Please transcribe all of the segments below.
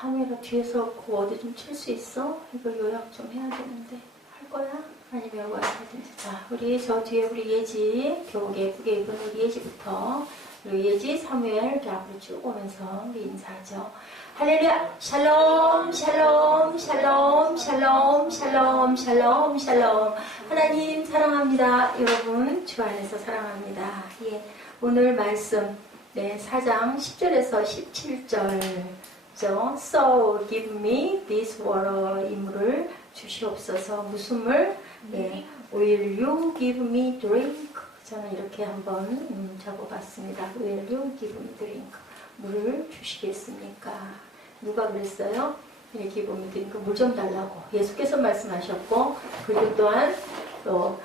사무엘아 뒤에서 그거 어디 좀 칠 수 있어? 이거 요약 좀 해야 되는데 할 거야? 아니면 뭐 하든지. 자, 우리 저 뒤에 우리 예지 교복 예쁘게 입은 우리 예지부터 우리 예지 사무엘 이렇게 앞으로 쭉 오면서 우리 인사하죠. 할렐루야 샬롬 샬롬 샬롬 샬롬 샬롬 샬롬 샬롬. 하나님 사랑합니다. 여러분 주 안에서 사랑합니다. 예, 오늘 말씀 4장 10절에서 17절 So give me this water, 이 물을 주시옵소서. 무슨 물? Will you give me drink? 저는 이렇게 한번 적어봤습니다. Will you give me drink? 물을 주시겠습니까? 누가 그랬어요? give me drink, 물 좀 달라고 예수께서 말씀하셨고, 그리고 또한 또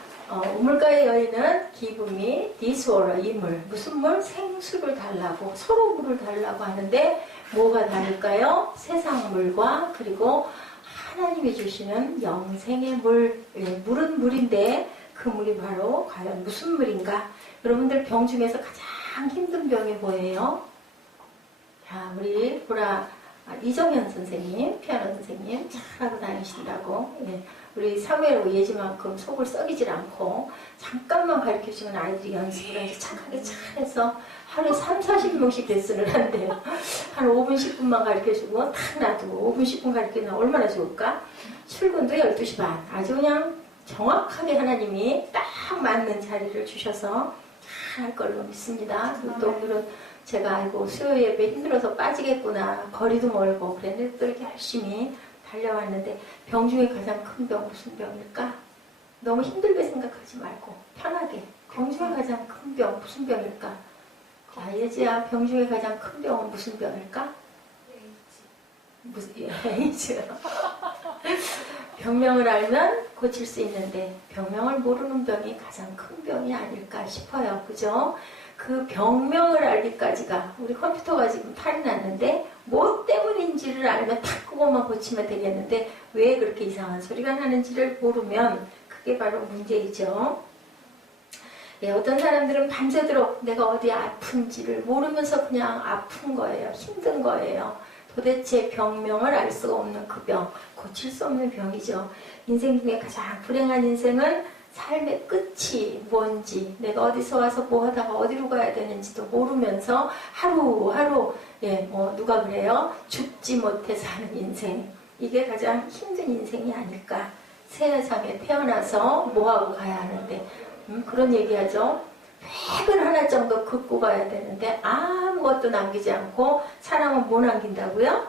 우물가의 여인은 give me this water, 이 물, 무슨 물? 생수를 달라고, 서로 물을 달라고 하는데 뭐가 다를까요? 세상 물과 그리고 하나님이 주시는 영생의 물. 물은 물인데 그 물이 바로 과연 무슨 물인가? 여러분들 병 중에서 가장 힘든 병이 뭐예요? 자, 우리 보라 이정현 선생님, 피아노 선생님 잘하고 다니신다고. 우리 사무엘 예지만큼 속을 썩이질 않고 잠깐만 가르쳐주면 아이들이 연습을 아주 착하게 잘해서 하루에 30-40명씩 레슨을 한대요. 한 5분, 10분만 가르쳐주고 탁 놔두고 5분, 10분 가르치면 얼마나 좋을까? 출근도 12시 반. 아주 그냥 정확하게 하나님이 딱 맞는 자리를 주셔서 잘 할 걸로 믿습니다. 또 오늘은 제가 알고 수요 예배 힘들어서 빠지겠구나, 거리도 멀고 그랬는데 또 이렇게 열심히 달려왔는데, 병 중에 가장 큰 병 무슨 병일까? 너무 힘들게 생각하지 말고 편하게, 병 중에 가장 큰 병 무슨 병일까? 예지야, 병 중에 가장 큰 병은 무슨 병일까? 에이즈. 병명을 알면 고칠 수 있는데 병명을 모르는 병이 가장 큰 병이 아닐까 싶어요. 그죠? 그 병명을 알기까지가, 우리 컴퓨터가 지금 탈이 났는데 뭐 때문인지를 알면 탁 그것만 고치면 되겠는데 왜 그렇게 이상한 소리가 나는지를 모르면 그게 바로 문제이죠. 어떤 사람들은 밤새도록 내가 어디 아픈지를 모르면서 그냥 아픈 거예요. 힘든 거예요. 도대체 병명을 알 수가 없는 그 병, 고칠 수 없는 병이죠. 인생 중에 가장 불행한 인생은 삶의 끝이 뭔지, 내가 어디서 와서 뭐 하다가 어디로 가야 되는지도 모르면서 하루하루, 누가 그래요? 죽지 못해 사는 인생. 이게 가장 힘든 인생이 아닐까. 세상에 태어나서 뭐하고 가야 하는데, 그런 얘기하죠. 획을 하나 정도 긋고 가야 되는데 아무것도 남기지 않고, 사람은 뭐 남긴다고요?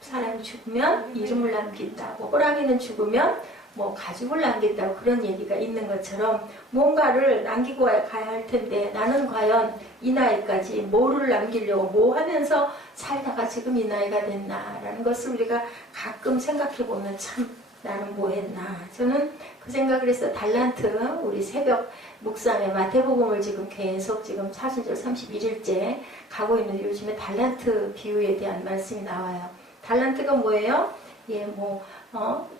사람이 죽으면 이름을 남긴다고, 호랑이는 죽으면 뭐 가죽을 남긴다고, 그런 얘기가 있는 것처럼 뭔가를 남기고 가야 할 텐데, 나는 과연 이 나이까지 뭐를 남기려고 뭐 하면서 살다가 지금 이 나이가 됐나라는 것을 우리가 가끔 생각해 보면 참 나는 뭐 했나. 저는 그 생각을 해서 달란트, 우리 새벽 묵상의 마태복음을 지금 계속 지금 40절 31일째 가고 있는데, 요즘에 달란트 비유에 대한 말씀이 나와요. 달란트가 뭐예요?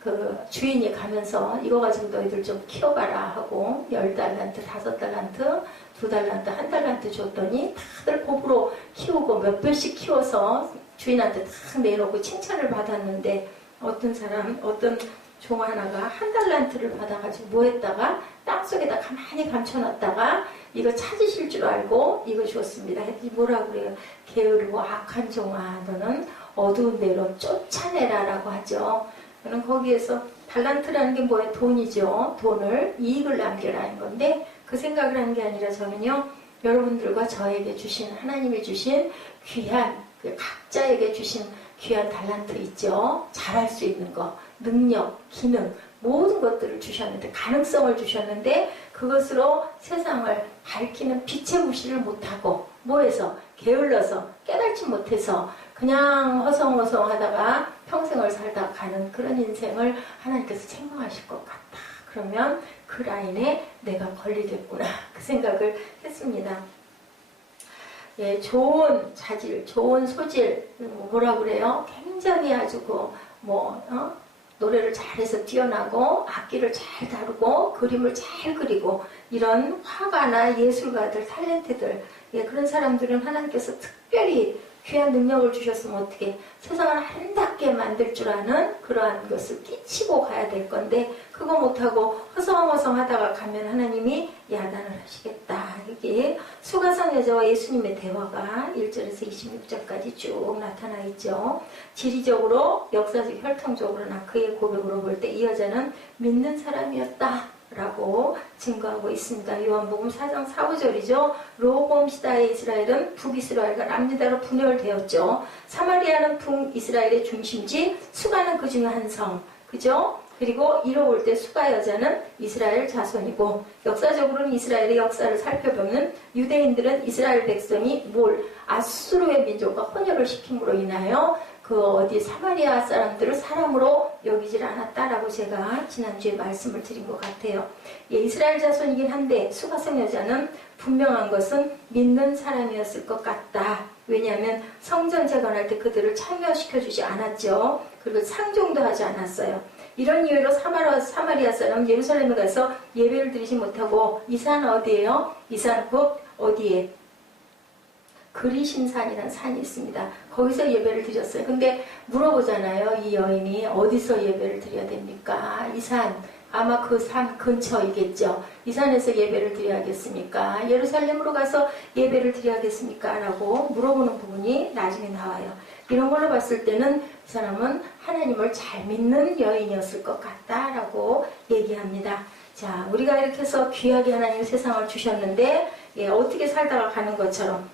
그 주인이 가면서 이거 가지고 너희들 좀 키워봐라 하고 10달란트, 5달란트, 2달란트, 1달란트 줬더니 다들 법으로 키우고 몇 배씩 키워서 주인한테 딱 내놓고 칭찬을 받았는데, 어떤 종 하나가 1달란트를 받아가지고 뭐 했다가 땅속에다 가만히 감춰놨다가 이거 찾으실 줄 알고 이거 줬습니다. 했더니 뭐라고 그래요? 게으르고 악한 종아, 너는 어두운 데로 쫓아내라 라고 하죠. 저는 거기에서 달란트라는 게 뭐예요? 돈이죠. 돈을, 이익을 남겨라는 건데, 그 생각을 하는 게 아니라 저는요, 여러분들과 저에게 주신, 하나님이 주신 귀한, 각자에게 주신 귀한 달란트 있죠. 잘할 수 있는 거, 능력, 기능, 모든 것들을 주셨는데, 가능성을 주셨는데, 그것으로 세상을 밝히는 빛의 무시를 못하고, 뭐해서? 게을러서, 깨닫지 못해서 그냥 허성허성하다가 평생을 살다 가는 그런 인생을 하나님께서 책망하실 것 같다. 그러면 그 라인에 내가 걸리겠구나, 그 생각을 했습니다. 좋은 자질, 좋은 소질, 뭐라 그래요? 굉장히 아주 노래를 잘해서 뛰어나고 악기를 잘 다루고 그림을 잘 그리고 이런 화가나 예술가들, 탤런트들, 예, 그런 사람들은 하나님께서 특별히 귀한 능력을 주셨으면 어떻게 세상을 아름답게 만들 줄 아는 그러한 것을 끼치고 가야 될 건데 그거 못하고 허성허성 하다가 가면 하나님이 야단을 하시겠다. 이게 수가성 여자와 예수님의 대화가 1절에서 26절까지 쭉 나타나 있죠. 지리적으로 역사적 혈통적으로나 그의 고백으로 볼 때 이 여자는 믿는 사람이었다 라고 증거하고 있습니다. 요한복음 4장 4, 5절이죠. 로곰 시대의 이스라엘은 북이스라엘과 남유다로 분열되었죠. 사마리아는 북이스라엘의 중심지, 수가는 그 중에 한 성. 그죠? 그리고 이로 볼 때 수가 여자는 이스라엘 자손이고 역사적으로는 이스라엘의 역사를 살펴보면 유대인들은 이스라엘 백성이 아수르의 민족과 혼혈을 시킴으로 인하여 그 어디 사마리아 사람들을 사람으로 여기질 않았다라고 제가 지난주에 말씀을 드린 것 같아요. 예, 이스라엘 자손이긴 한데 수가성 여자는 분명한 것은 믿는 사람이었을 것 같다. 왜냐하면 성전 재건할 때 그들을 참여시켜주지 않았죠. 그리고 상종도 하지 않았어요. 이런 이유로 사마리아 사람 예루살렘에 가서 예배를 드리지 못하고 이 산 어디예요? 이 산 어디에? 그리심산이라는 산이 있습니다. 거기서 예배를 드렸어요. 근데 물어보잖아요. 이 여인이 어디서 예배를 드려야 됩니까? 이 산, 아마 그 산 근처이겠죠. 이 산에서 예배를 드려야겠습니까? 예루살렘으로 가서 예배를 드려야겠습니까? 라고 물어보는 부분이 나중에 나와요. 이런 걸로 봤을 때는 이 사람은 하나님을 잘 믿는 여인이었을 것 같다라고 얘기합니다. 자, 우리가 이렇게 해서 귀하게 하나님 세상을 주셨는데 예, 어떻게 살다가 가는 것처럼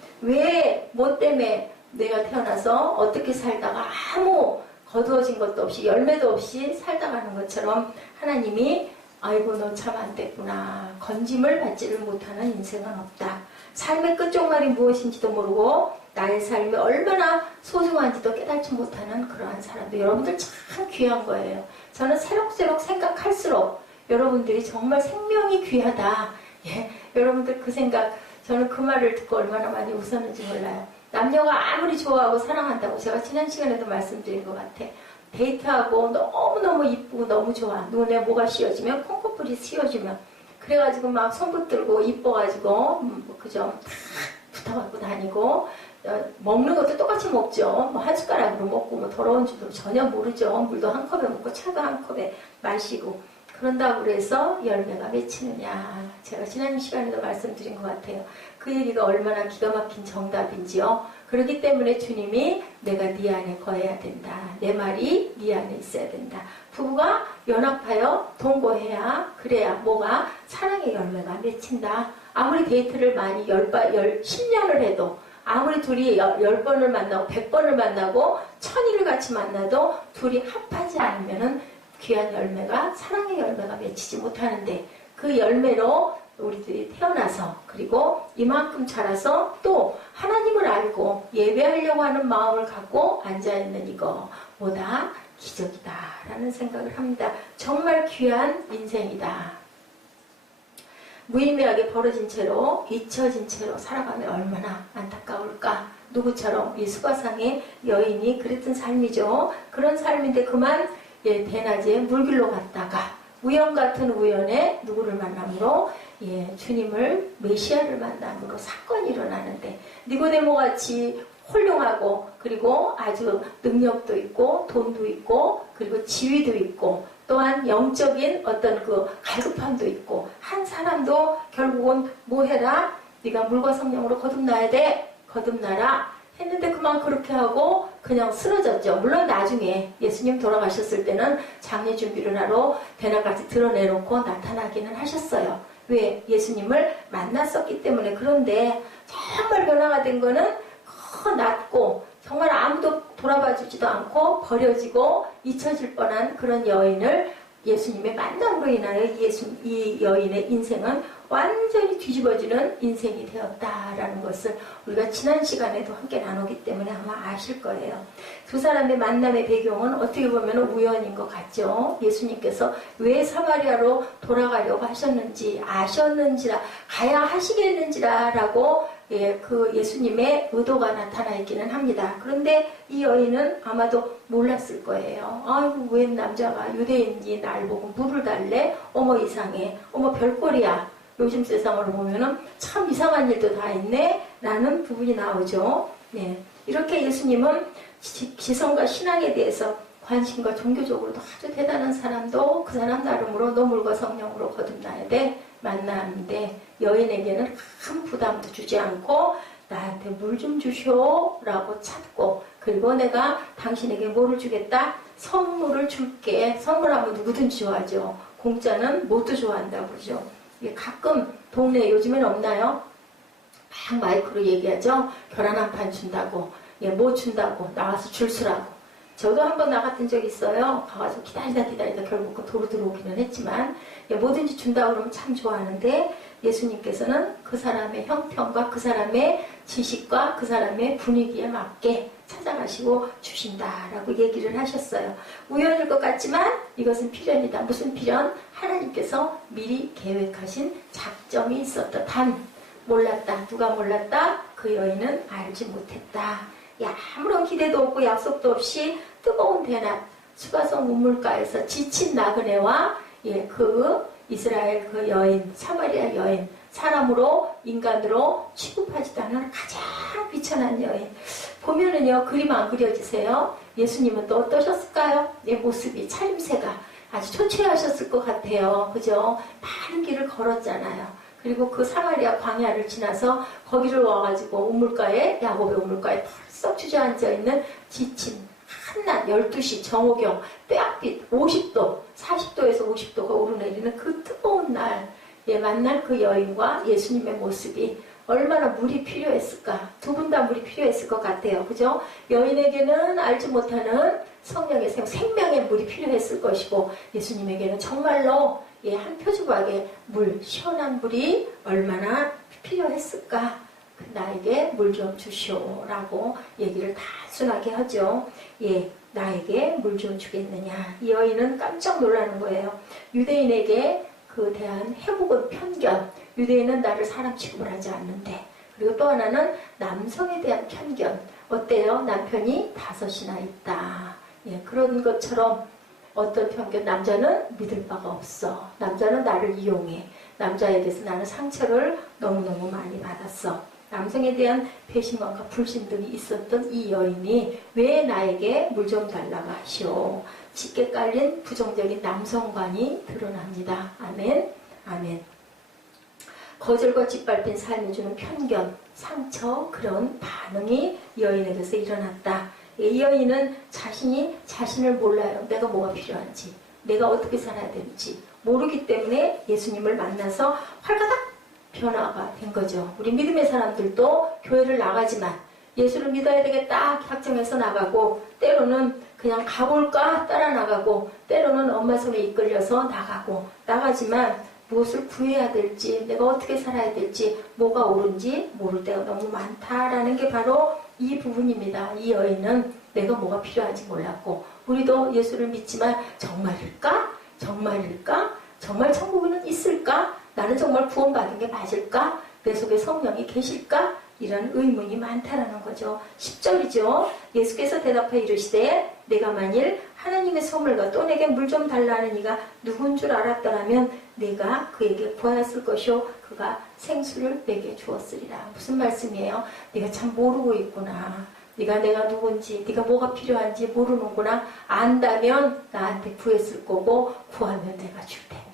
뭐 때문에 내가 태어나서 어떻게 살다가 아무 거두어진 것도 없이 열매도 없이 살다 가는 것처럼 하나님이 아이고 너 참 안 됐구나. 건짐을 받지를 못하는 인생은 없다. 삶의 끝종말이 무엇인지도 모르고 나의 삶이 얼마나 소중한지도 깨닫지 못하는 그러한 사람들. 여러분들 참 귀한 거예요. 저는 새록새록 생각할수록 여러분들이 정말 생명이 귀하다. 예, 여러분들 그 생각, 저는 그 말을 듣고 얼마나 많이 웃었는지 몰라요. 남녀가 아무리 좋아하고 사랑한다고 제가 지난 시간에도 말씀드린 것 같아. 데이트하고 너무너무 이쁘고 너무 좋아. 눈에 뭐가 씌워지면 콩코뿔이 씌워지면 그래가지고 막 손붙들고 이뻐가지고 그죠? 다 붙어갖고 다니고 먹는 것도 똑같이 먹죠. 뭐 한 숟가락으로 먹고 뭐 더러운 줄도 전혀 모르죠. 물도 한 컵에 먹고 차도 한 컵에 마시고 그런다고 그래서 열매가 맺히느냐. 제가 지난 시간에도 말씀드린 것 같아요. 그 얘기가 얼마나 기가 막힌 정답인지요. 그렇기 때문에 주님이 내가 네 안에 거해야 된다. 내 말이 네 안에 있어야 된다. 부부가 연합하여 동거해야 그래야 뭐가 사랑의 열매가 맺힌다. 아무리 데이트를 많이 10년을 해도 아무리 둘이 10번을 만나고 100번을 만나고 1000일을 같이 만나도 둘이 합하지 않으면은 귀한 열매가 사랑의 열매가 맺히지 못하는데 그 열매로 우리들이 태어나서 그리고 이만큼 자라서 또 하나님을 알고 예배하려고 하는 마음을 갖고 앉아있는 이거 보다 기적이다 라는 생각을 합니다. 정말 귀한 인생이다. 무의미하게 벌어진 채로 잊혀진 채로 살아가면 얼마나 안타까울까. 누구처럼 이 수가상의 여인이 그랬던 삶이죠. 그런 삶인데 그만 대낮에 물길로 갔다가 우연 같은 우연에 누구를 만남으로 주님을 메시아를 만남으로 사건이 일어나는데 니고데모같이 훌륭하고 그리고 아주 능력도 있고 돈도 있고 그리고 지위도 있고 또한 영적인 어떤 그 갈급함도 있고 한 사람도 결국은 뭐 해라? 네가 물과 성령으로 거듭나야 돼. 거듭나라. 했는데 그만 그렇게 하고 그냥 쓰러졌죠. 물론 나중에 예수님 돌아가셨을 때는 장례 준비를 하러 대낮까지 드러내놓고 나타나기는 하셨어요. 왜? 예수님을 만났었기 때문에. 그런데 정말 변화가 된 거는 낮고 정말 아무도 돌아봐주지도 않고 버려지고 잊혀질 뻔한 그런 여인을 예수님의 만남으로 인하여 이 여인의 인생은 완전히 뒤집어지는 인생이 되었다라는 것을 우리가 지난 시간에도 함께 나누기 때문에 아마 아실 거예요. 두 사람의 만남의 배경은 어떻게 보면 우연인 것 같죠. 예수님께서 왜 사마리아로 돌아가려고 하셨는지 아셨는지라 가야 하시겠는지라 라고 그 예수님의 의도가 나타나 있기는 합니다. 그런데 이 여인은 아마도 몰랐을 거예요. 아이고, 웬 남자가 유대인이 날 보고 물을 달래? 어머, 이상해. 어머, 별꼴이야. 요즘 세상으로 보면은 참 이상한 일도 다 있네? 라는 부분이 나오죠. 네. 이렇게 예수님은 지성과 신앙에 대해서 관심과 종교적으로도 아주 대단한 사람도 그 사람 나름으로 너 물과 성령으로 거듭나야 돼. 만나는데 여인에게는 큰 부담도 주지 않고 나한테 물 좀 주쇼 라고 찾고, 그리고 내가 당신에게 뭐를 주겠다? 선물을 줄게. 선물하면 누구든지 좋아하죠. 공짜는 모두 좋아한다고 그러죠. 이게 가끔 동네에 요즘엔 없나요? 막 마이크로 얘기하죠. 계란 한 판 준다고, 뭐 준다고, 나와서 줄 서라고. 저도 한번 나갔던 적이 있어요. 가가지고 기다리다 결국 그 도로 들어오기는 했지만, 뭐든지 준다고 그러면 참 좋아하는데, 예수님께서는 그 사람의 형편과 그 사람의 지식과 그 사람의 분위기에 맞게 찾아가시고 주신다라고 얘기를 하셨어요. 우연일 것 같지만 이것은 필연이다. 무슨 필연? 하나님께서 미리 계획하신 작정이 있었다. 단 몰랐다. 누가 몰랐다? 그 여인은 알지 못했다. 아무런 기대도 없고 약속도 없이 뜨거운 대낮 수가성 우물가에서 지친 나그네와 그 이스라엘 그 여인, 사마리아 여인, 사람으로 인간으로 취급하지도 않은 가장 비천한 여인. 보면은요, 그림 안 그려지세요? 예수님은 또 어떠셨을까요? 모습이, 차림새가 아주 초췌하셨을 것 같아요. 그죠? 많은 길을 걸었잖아요. 그리고 그 사마리아 광야를 지나서 거기를 와가지고 우물가에, 야곱의 우물가에 펄썩 주저앉아 있는 지친 한낮 12시 정오경 떼약빛 50도, 40도에서 50도가 오르내리는 그 뜨거운 날 만날 그 여인과 예수님의 모습이 얼마나 물이 필요했을까. 두 분 다 물이 필요했을 것 같아요. 그죠? 여인에게는 알지 못하는 성령의 생명의 물이 필요했을 것이고, 예수님에게는 정말로 한 표주박의 물, 시원한 물이 얼마나 필요했을까. 나에게 물 좀 주시오라고 얘기를 단순하게 하죠. 나에게 물 좀 주겠느냐. 이 여인은 깜짝 놀라는 거예요. 유대인에게 그 대한 해묵은 편견. 유대인은 나를 사람 취급을 하지 않는데. 그리고 또 하나는 남성에 대한 편견. 어때요? 남편이 5이나 있다. 그런 것처럼 어떤 편견. 남자는 믿을 바가 없어. 남자는 나를 이용해. 남자에게서 나는 상처를 너무너무 많이 받았어. 남성에 대한 배신감과 불신 등이 있었던 이 여인이 왜 나에게 물 좀 달라고 하시오. 짙게 깔린 부정적인 남성관이 드러납니다. 아멘. 아멘. 거절과 짓밟힌 삶이 주는 편견, 상처, 그런 반응이 이 여인에게서 일어났다. 이 여인은 자신을 몰라요. 내가 뭐가 필요한지, 내가 어떻게 살아야 되는지 모르기 때문에 예수님을 만나서 활가닥 변화가 된 거죠. 우리 믿음의 사람들도 교회를 나가지만 예수를 믿어야 되겠다 작정해서 나가고, 때로는 그냥 가볼까 따라 나가고, 때로는 엄마 손에 이끌려서 나가지만 무엇을 구해야 될지, 내가 어떻게 살아야 될지, 뭐가 옳은지 모를 때가 너무 많다라는 게 바로 이 부분입니다. 이 여인은 내가 뭐가 필요한지 몰랐고, 우리도 예수를 믿지만 정말일까? 정말 천국에는 있을까? 나는 정말 구원받은 게 맞을까? 내 속에 성령이 계실까? 이런 의문이 많다라는 거죠. 10절이죠. 예수께서 대답하여 이르시되 내가 만일 하나님의 선물과 또 내게 물 좀 달라는 이가 누군 줄 알았더라면 내가 그에게 구하였을 것이요 그가 생수를 내게 주었으리라. 무슨 말씀이에요? 네가 참 모르고 있구나. 내가 누군지, 네가 뭐가 필요한지 모르는구나. 안다면 나한테 구했을 거고, 구하면 내가 줄 텐데.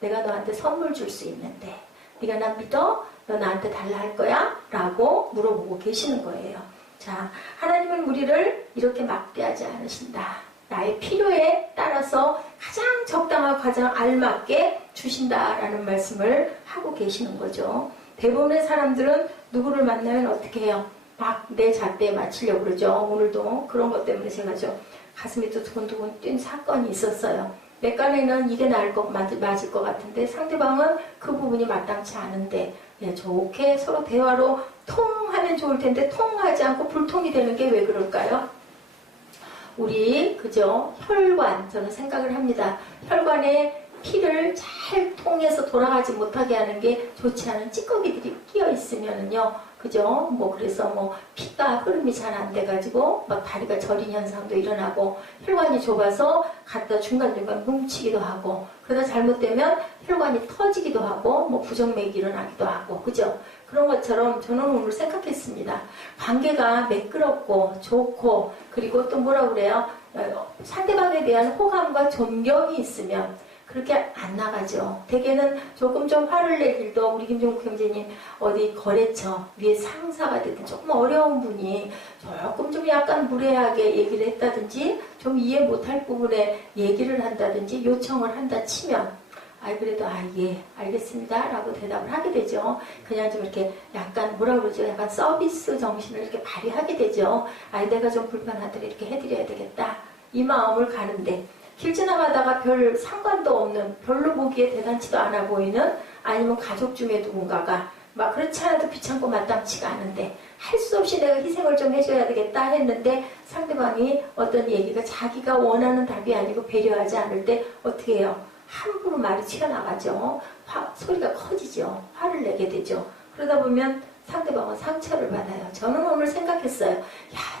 내가 너한테 선물 줄 수 있는데 네가 나 믿어? 너 나한테 달라 할 거야? 라고 물어보고 계시는 거예요. 자, 하나님은 우리를 이렇게 막대하지 않으신다. 나의 필요에 따라서 가장 적당하고 가장 알맞게 주신다라는 말씀을 하고 계시는 거죠. 대부분의 사람들은 누구를 만나면 어떻게 해요? 막 내 잣대에 맞추려고 그러죠. 오늘도 그런 것 때문에 제가 가슴이 또 두근두근 뛴 사건이 있었어요. 내 깐에는 이게 맞을 것 같은데 상대방은 그 부분이 마땅치 않은데 좋게 서로 대화로 통하면 좋을 텐데 통하지 않고 불통이 되는 게 왜 그럴까요? 우리 그죠? 혈관, 저는 생각을 합니다. 혈관에 피를 잘 통해서 돌아가지 못하게 하는 게 좋지 않은 찌꺼기들이 끼어 있으면은요, 그죠? 뭐 그래서 뭐 피가 흐름이 잘 안 돼가지고 막 다리가 저린 현상도 일어나고, 혈관이 좁아서 갖다 중간중간 뭉치기도 하고, 그러다 잘못되면 혈관이 터지기도 하고 뭐 부정맥이 일어나기도 하고, 그죠? 그런 것처럼 저는 오늘 생각했습니다. 관계가 매끄럽고 좋고, 그리고 또 뭐라 그래요? 상대방에 대한 호감과 존경이 있으면 그렇게 안 나가죠. 대개는 조금 좀 화를 낼 일도, 우리 김종국 형제님 어디 거래처 위에 상사가 됐든 조금 어려운 분이 조금 좀 약간 무례하게 얘기를 했다든지 좀 이해 못할 부분에 얘기를 한다든지 요청을 한다 치면 그래도 예 알겠습니다 라고 대답을 하게 되죠. 그냥 좀 이렇게 약간 뭐라 그러죠? 약간 서비스 정신을 이렇게 발휘하게 되죠. 내가 좀 불편하더라 이렇게 해드려야 되겠다 이 마음을 가는데, 길 지나가다가 별 상관도 없는, 별로 보기에 대단치도 않아 보이는, 아니면 가족 중에 누군가가 막 그렇지 않아도 귀찮고 마땅치가 않은데 할 수 없이 내가 희생을 좀 해줘야 되겠다 했는데, 상대방이 어떤 얘기가 자기가 원하는 답이 아니고 배려하지 않을 때 어떻게 해요? 함부로 말이 튀어나가죠. 소리가 커지죠. 화를 내게 되죠. 그러다 보면 상대방은 상처를 받아요. 저는 오늘 생각했어요.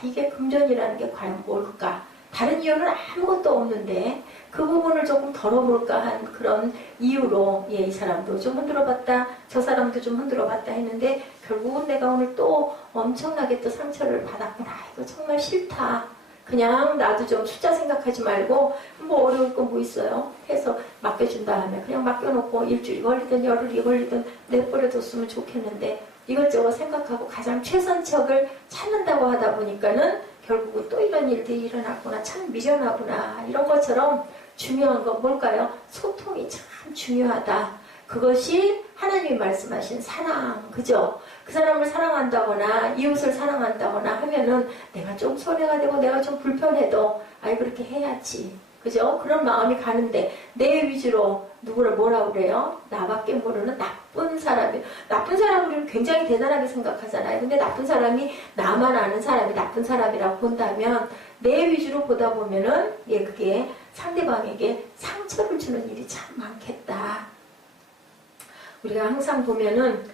이게 금전이라는 게 과연 뭘까? 다른 이유는 아무것도 없는데 그 부분을 조금 덜어볼까 한 그런 이유로 이 사람도 좀 흔들어봤다, 저 사람도 좀 흔들어봤다 했는데, 결국은 내가 오늘 또 엄청나게 또 상처를 받았구나. 이거 정말 싫다. 그냥 나도 좀 숫자 생각하지 말고 뭐 어려울 거 뭐 있어요 해서 맡겨준다 하면 그냥 맡겨놓고 일주일이 걸리든 열흘이 걸리든 내버려뒀으면 좋겠는데, 이것저것 생각하고 가장 최선책을 찾는다고 하다 보니까는 결국은 또 이런 일들이 일어났구나, 참 미련하구나. 이런 것처럼 중요한 건 뭘까요? 소통이 참 중요하다. 그것이 하나님이 말씀하신 사랑, 그죠? 그 사람을 사랑한다거나 이웃을 사랑한다거나 하면은 내가 좀 손해가 되고 내가 좀 불편해도 그렇게 해야지, 그죠? 그런 마음이 가는데, 내 위주로 누구를 뭐라 그래요? 나밖에 모르는 나쁜 사람이, 나쁜 사람을 굉장히 대단하게 생각하잖아요. 근데 나쁜 사람이 나만 아는 사람이 나쁜 사람이라고 본다면, 내 위주로 보다 보면은 그게 상대방에게 상처를 주는 일이 참 많겠다. 우리가 항상 보면은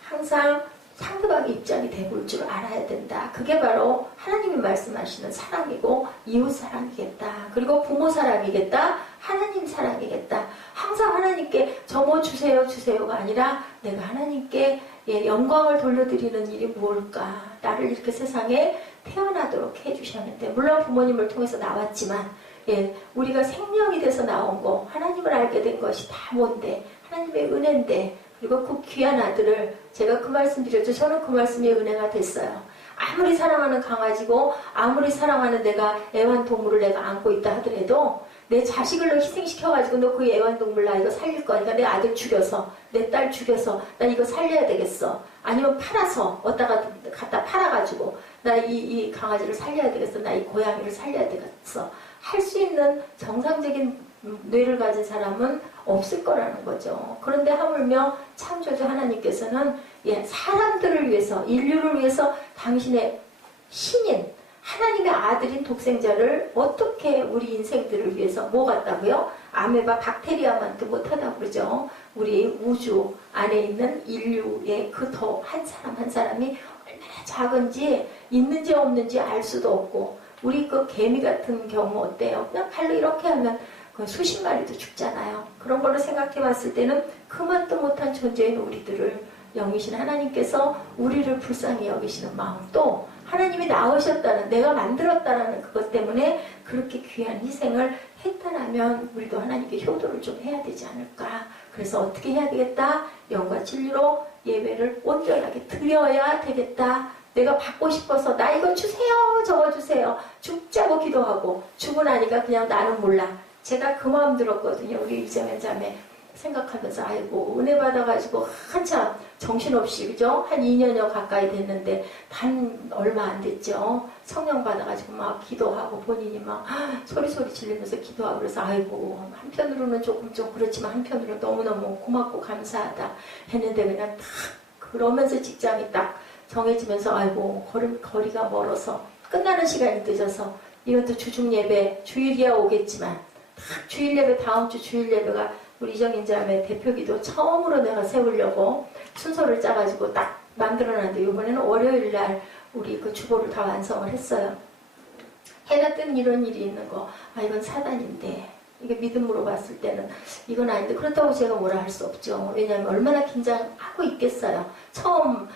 항상 상대방의 입장이 돼볼 줄 알아야 된다. 그게 바로 하나님이 말씀하시는 사랑이고, 이웃 사랑이겠다. 그리고 부모 사랑이겠다. 하나님 사랑이겠다. 항상 하나님께 저 뭐 주세요가 아니라 내가 하나님께 영광을 돌려드리는 일이 뭘까? 나를 이렇게 세상에 태어나도록 해주셨는데, 물론 부모님을 통해서 나왔지만 우리가 생명이 돼서 나온 거, 하나님을 알게 된 것이 다 뭔데? 하나님의 은혜인데, 그리고 그 귀한 아들을, 제가 그 말씀 드렸죠. 저는 그 말씀이 은혜가 됐어요. 아무리 사랑하는 강아지고 아무리 사랑하는 내가 애완동물을 내가 안고 있다 하더라도, 내 자식을 너 희생시켜가지고 너 그 애완동물 나 이거 살릴 거니까 내 아들 죽여서, 내 딸 죽여서 나 이거 살려야 되겠어. 아니면 팔아서 어디다가 갖다 팔아가지고 나 이 강아지를 살려야 되겠어. 나 이 고양이를 살려야 되겠어. 할 수 있는 정상적인 뇌를 가진 사람은 없을 거라는 거죠. 그런데 하물며 창조주 하나님께서는 사람들을 위해서, 인류를 위해서 당신의 신인 하나님의 아들인 독생자를 어떻게 우리 인생들을 위해서 뭐 같다고요? 아메바 박테리아만도 못하다고 그러죠. 우리 우주 안에 있는 인류의 그 더 한 사람 한 사람이 얼마나 작은지, 있는지 없는지 알 수도 없고, 우리 그 개미 같은 경우 어때요? 그냥 발로 이렇게 하면 수십 마리도 죽잖아요. 그런 걸로 생각해 봤을 때는 그만도 못한 존재인 우리들을 영이신 하나님께서 우리를 불쌍히 여기시는 마음, 또 하나님이 낳으셨다는, 내가 만들었다는 그것 때문에 그렇게 귀한 희생을 했다라면 우리도 하나님께 효도를 좀 해야 되지 않을까. 그래서 어떻게 해야 되겠다? 영과 진리로 예배를 온전하게 드려야 되겠다. 내가 받고 싶어서 나 이거 주세요, 저거 주세요, 죽자고 기도하고 주고 나니까 그냥 나는 몰라. 제가 그 마음 들었거든요. 우리 이정현 자매 생각하면서, 아이고 은혜 받아가지고 한참 정신없이, 그죠? 한 2년여 가까이 됐는데 단 얼마 안 됐죠. 성령 받아가지고 막 기도하고 본인이 막 소리소리 지르면서 기도하고, 그래서 아이고 한편으로는 조금 좀 그렇지만 한편으로는 너무너무 고맙고 감사하다 했는데, 그냥 딱 그러면서 직장이 딱 정해지면서 아이고 거리가 멀어서 끝나는 시간이 늦어서, 이것도 주중 예배 주일이야 오겠지만 딱 주일 예배, 다음 주 주일 예배가 우리 이정인 자매 대표기도 처음으로 내가 세우려고 순서를 짜가지고 딱 만들어놨는데 이번에는 월요일 날 우리 그 주보를 다 완성을 했어요. 해가 뜨는 이런 일이 있는 거, 아 이건 사단인데, 이게 믿음으로 봤을 때는 이건 아닌데, 그렇다고 제가 뭐라 할 수 없죠. 왜냐하면 얼마나 긴장하고 있겠어요. 처음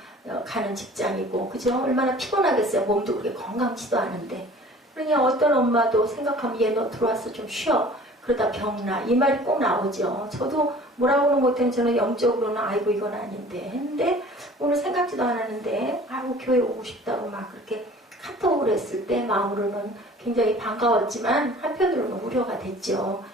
가는 직장이고, 그죠? 얼마나 피곤하겠어요. 몸도 그렇게 건강치도 않은데. 그러니 어떤 엄마도 생각하면 얘 너 들어와서 좀 쉬어. 그러다 병나. 이 말이 꼭 나오죠. 저도 뭐라고는 못하면 저는 영적으로는 아이고 이건 아닌데 했는데, 오늘 생각지도 않았는데 아이고 교회 오고 싶다고 막 그렇게 카톡을 했을 때 마음으로는 굉장히 반가웠지만 한편으로는 우려가 됐죠.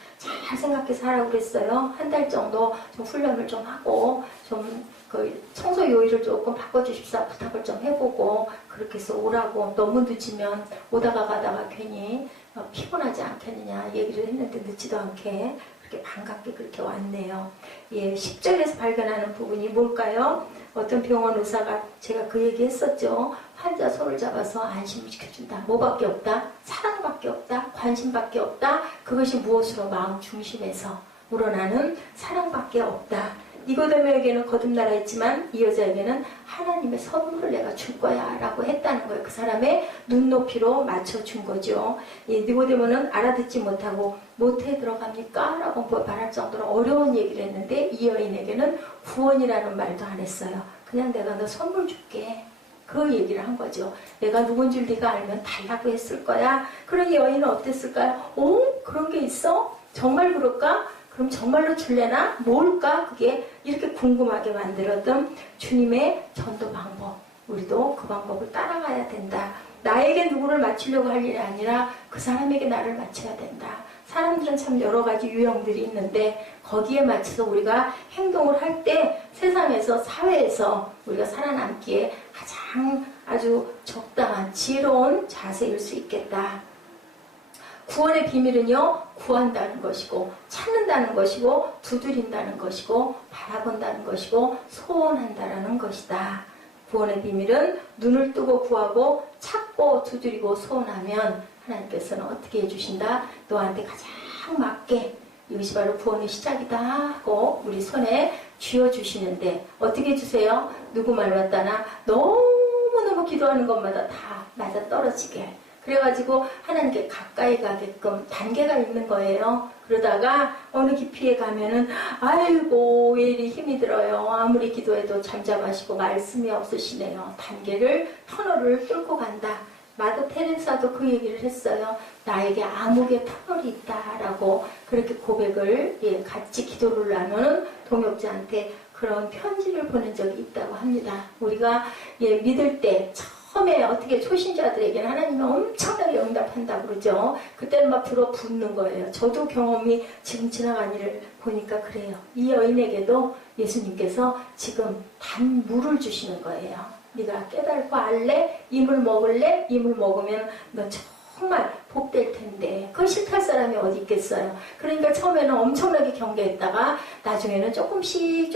잘 생각해서 하라고 그랬어요. 한 달 정도 좀 훈련을 좀 하고 좀 그 청소 요일을 조금 바꿔주십사 부탁을 좀 해보고 그렇게 해서 오라고, 너무 늦으면 오다가 가다가 괜히 피곤하지 않겠느냐 얘기를 했는데 늦지도 않게 그렇게 반갑게 그렇게 왔네요. 예, 10절에서 발견하는 부분이 뭘까요? 어떤 병원 의사가, 제가 그 얘기 했었죠. 환자 손을 잡아서 안심을 시켜준다. 뭐밖에 없다? 사랑밖에 없다. 관심밖에 없다. 그것이 무엇으로? 마음 중심에서 우러나는 사랑밖에 없다. 니고데모에게는 거듭나라 했지만 이 여자에게는 하나님의 선물을 내가 줄 거야 라고 했다는 거예요. 그 사람의 눈높이로 맞춰준 거죠. 이 니고데모는 알아듣지 못하고 못해 들어갑니까? 라고 말할 정도로 어려운 얘기를 했는데 이 여인에게는 구원이라는 말도 안 했어요. 그냥 내가 너 선물 줄게. 그 얘기를 한 거죠. 내가 누군 줄 네가 알면 달라고 했을 거야. 그러니 여인은 어땠을까요? 오? 그런 게 있어? 정말 그럴까? 그럼 정말로 줄래나? 뭘까? 그게 이렇게 궁금하게 만들었던 주님의 전도 방법. 우리도 그 방법을 따라가야 된다. 나에게 누구를 맞추려고 할 일이 아니라 그 사람에게 나를 맞춰야 된다. 사람들은 참 여러 가지 유형들이 있는데 거기에 맞춰서 우리가 행동을 할 때 세상에서, 사회에서 우리가 살아남기에 가장 아주 적당한 지혜로운 자세일 수 있겠다. 구원의 비밀은요, 구한다는 것이고 찾는다는 것이고 두드린다는 것이고 바라본다는 것이고 소원한다라는 것이다. 구원의 비밀은 눈을 뜨고 구하고 찾고 두드리고 소원하면 하나님께서는 어떻게 해주신다? 너한테 가장 맞게 이것이 바로 구원의 시작이다 하고 우리 손에 쥐어주시는데 어떻게 해주세요? 누구 말 맞다나 너무너무 기도하는 것마다 다 맞아떨어지게, 그래가지고 하나님께 가까이 가게끔 단계가 있는 거예요. 그러다가 어느 깊이에 가면은 아이고 왜 이리 힘이 들어요. 아무리 기도해도 잠잠하시고 말씀이 없으시네요. 단계를, 터널을 뚫고 간다. 마더 테레사도 그 얘기를 했어요. 나에게 암흑의 터널이 있다라고 그렇게 고백을, 같이 기도를 나누는 동역자한테 그런 편지를 보낸 적이 있다고 합니다. 우리가 믿을 때 처음에 어떻게 초신자들에게는 하나님이 엄청나게 응답한다고 그러죠. 그때는 막 불어붙는 거예요. 저도 경험이 지금 지나간 일을 보니까 그래요. 이 여인에게도 예수님께서 지금 단 물을 주시는 거예요. 네가 깨달고 알래? 이 물 먹을래? 이 물 먹으면 너 정말 복될 텐데. 그걸 싫다할 사람이 어디 있겠어요. 그러니까 처음에는 엄청나게 경계했다가 나중에는 조금씩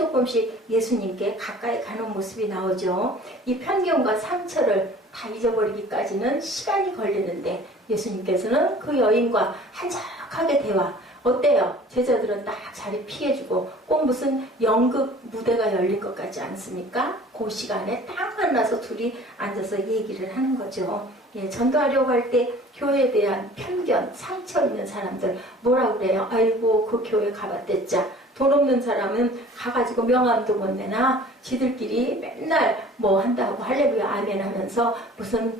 예수님께 가까이 가는 모습이 나오죠. 이 편견과 상처를 다 잊어버리기까지는 시간이 걸리는데 예수님께서는 그 여인과 한적하게 대화. 어때요? 제자들은 딱 자리 피해주고 꼭 무슨 연극 무대가 열린 것 같지 않습니까? 그 시간에 딱 만나서 둘이 앉아서 얘기를 하는 거죠. 전도하려고 할 때 교회에 대한 편견, 상처 있는 사람들 뭐라고 그래요? 아이고 그 교회 가봤댔자. 돈 없는 사람은 가가지고 명함도 못 내나 지들끼리 맨날 뭐 한다고 할렐루야 아멘 하면서 무슨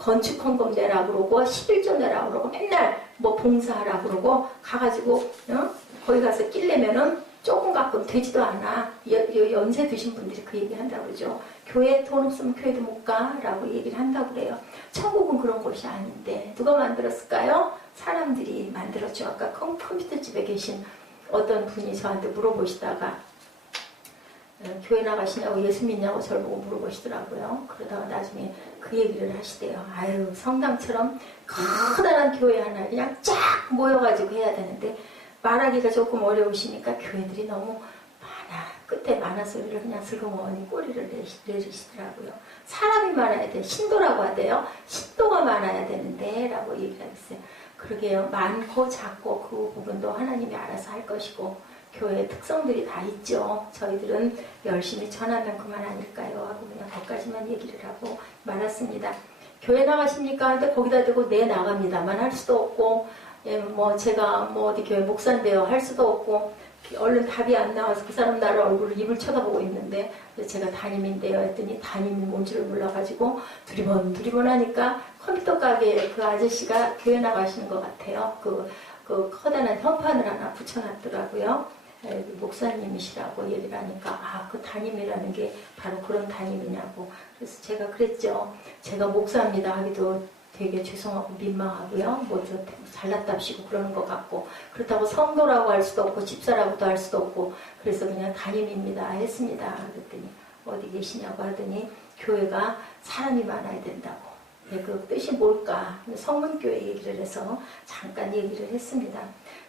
건축 헌금 내라 그러고 11조 내라 그러고 맨날 뭐 봉사하라 그러고 가가지고 거기 가서 낄려면은 조금 가끔 되지도 않아. 연세 드신 분들이 그 얘기 한다고 그러죠. 교회 돈 없으면 교회도 못 가라고 얘기를 한다고 그래요. 천국은 그런 곳이 아닌데 누가 만들었을까요? 사람들이 만들었죠. 아까 컴퓨터 집에 계신 어떤 분이 저한테 물어보시다가 교회 나가시냐고 예수 믿냐고 저를 보고 물어보시더라고요. 그러다가 나중에 그 얘기를 하시대요. 아유 성당처럼 커다란 교회 하나 그냥 쫙 모여가지고 해야 되는데 말하기가 조금 어려우시니까 교회들이 너무 많아. 끝에 많아서 우리를 그냥 슬그머니 꼬리를 내리시더라고요. 사람이 많아야 돼. 신도라고 하대요. 신도가 많아야 되는데 라고 얘기를 했어요. 그러게요. 많고 작고 그 부분도 하나님이 알아서 할 것이고 교회의 특성들이 다 있죠. 저희들은 열심히 전하면 그만 아닐까요? 하고 그냥 거기까지만 얘기를 하고 말았습니다. 교회 나가십니까? 하는데 거기다 대고 네 나갑니다만 할 수도 없고, 예, 뭐 제가 뭐 어디 교회 목사인데요 할 수도 없고, 얼른 답이 안 나와서 그 사람 나를 얼굴을 입을 쳐다보고 있는데 제가 담임인데요 했더니 담임이 뭔지를 몰라가지고 두리번 하니까 컴퓨터 가게 그 아저씨가 교회 나가시는 것 같아요. 그 커다란 현판을 하나 붙여놨더라고요. 목사님이시라고 얘기를 하니까 그 담임이라는 게 바로 그런 담임이냐고. 그래서 제가 그랬죠. 제가 목사입니다 하기도 되게 죄송하고 민망하고요. 뭐 저 잘났답시고 그러는 것 같고, 그렇다고 성도라고 할 수도 없고 집사라고도 할 수도 없고, 그래서 그냥 담임입니다 했습니다. 그랬더니 어디 계시냐고 하더니 교회가 사람이 많아야 된다고. 그 뜻이 뭘까? 성문교회 얘기를 해서 잠깐 얘기를 했습니다.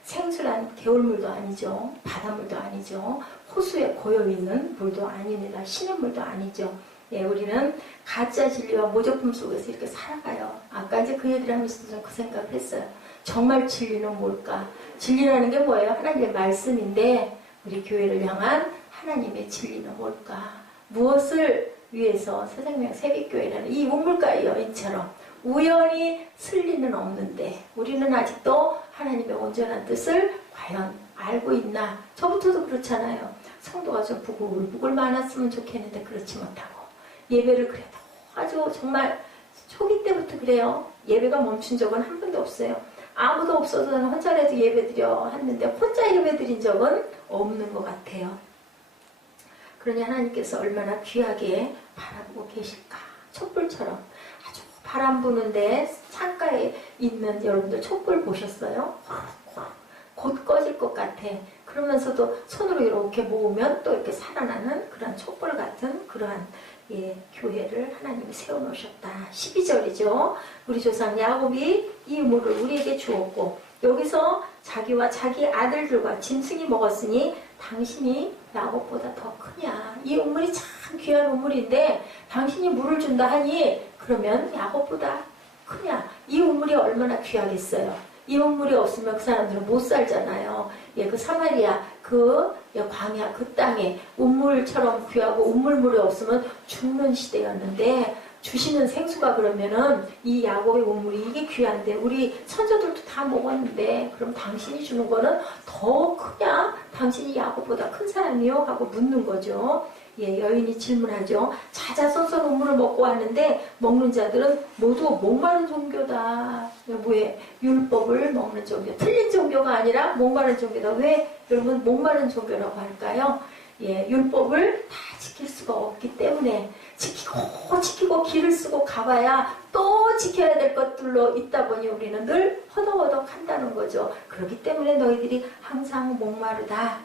생수란 개울물도 아니죠. 바닷물도 아니죠. 호수에 고여있는 물도 아닙니다. 시냇물도 아니죠. 예, 우리는 가짜 진리와 모조품 속에서 이렇게 살아가요. 아까 이제 그 얘기를 하면서도 좀 그 생각을 했어요. 정말 진리는 뭘까? 진리라는 게 뭐예요? 하나님의 말씀인데 우리 교회를 향한 하나님의 진리는 뭘까? 무엇을 위해서 새생명 새빛교회라는 이 우물가의 여인처럼 우연히 쓸 리는 없는데 우리는 아직도 하나님의 온전한 뜻을 과연 알고 있나? 저부터도 그렇잖아요. 성도가 좀 부글부글 많았으면 좋겠는데 그렇지 못하고, 예배를 그래도 아주 정말 초기 때부터 그래요. 예배가 멈춘 적은 한 번도 없어요. 아무도 없어서 저는 혼자라도 예배드려 했는데 혼자 예배드린 적은 없는 것 같아요. 그러니 하나님께서 얼마나 귀하게 바라보고 계실까. 촛불처럼 아주 바람 부는데 창가에 있는 여러분들 촛불 보셨어요? 곧 꺼질 것 같아. 그러면서도 손으로 이렇게 모으면 또 이렇게 살아나는 그런 촛불 같은 그러한 교회를 하나님이 세워놓으셨다. 12절이죠. 우리 조상 야곱이 이 우물을 우리에게 주었고 여기서 자기와 자기 아들들과 짐승이 먹었으니 당신이 야곱보다 더 크냐. 이 우물이 참 귀한 우물인데 당신이 물을 준다 하니 그러면 야곱보다 크냐. 이 우물이 얼마나 귀하겠어요. 이 우물이 없으면 그 사람들은 못 살잖아요. 그 사마리아 그 광야 그 땅에 우물처럼 귀하고 우물물이 없으면 죽는 시대였는데 주시는 생수가 그러면은 이 야곱의 우물이 이게 귀한데 우리 선조들도 다 먹었는데 그럼 당신이 주는 거는 더 크냐? 당신이 야곱보다 큰 사람이요? 하고 묻는 거죠. 여인이 질문하죠. 자자손손 우물을 먹고 왔는데 먹는 자들은 모두 목마른 종교다. 왜? 율법을 먹는 종교. 틀린 종교가 아니라 목마른 종교다. 왜 여러분 목마른 종교라고 할까요? 율법을 다 지킬 수가 없기 때문에 지키고 길을 쓰고 가봐야 또 지켜야 될 것들로 있다 보니 우리는 늘 허덕허덕 한다는 거죠. 그렇기 때문에 너희들이 항상 목마르다.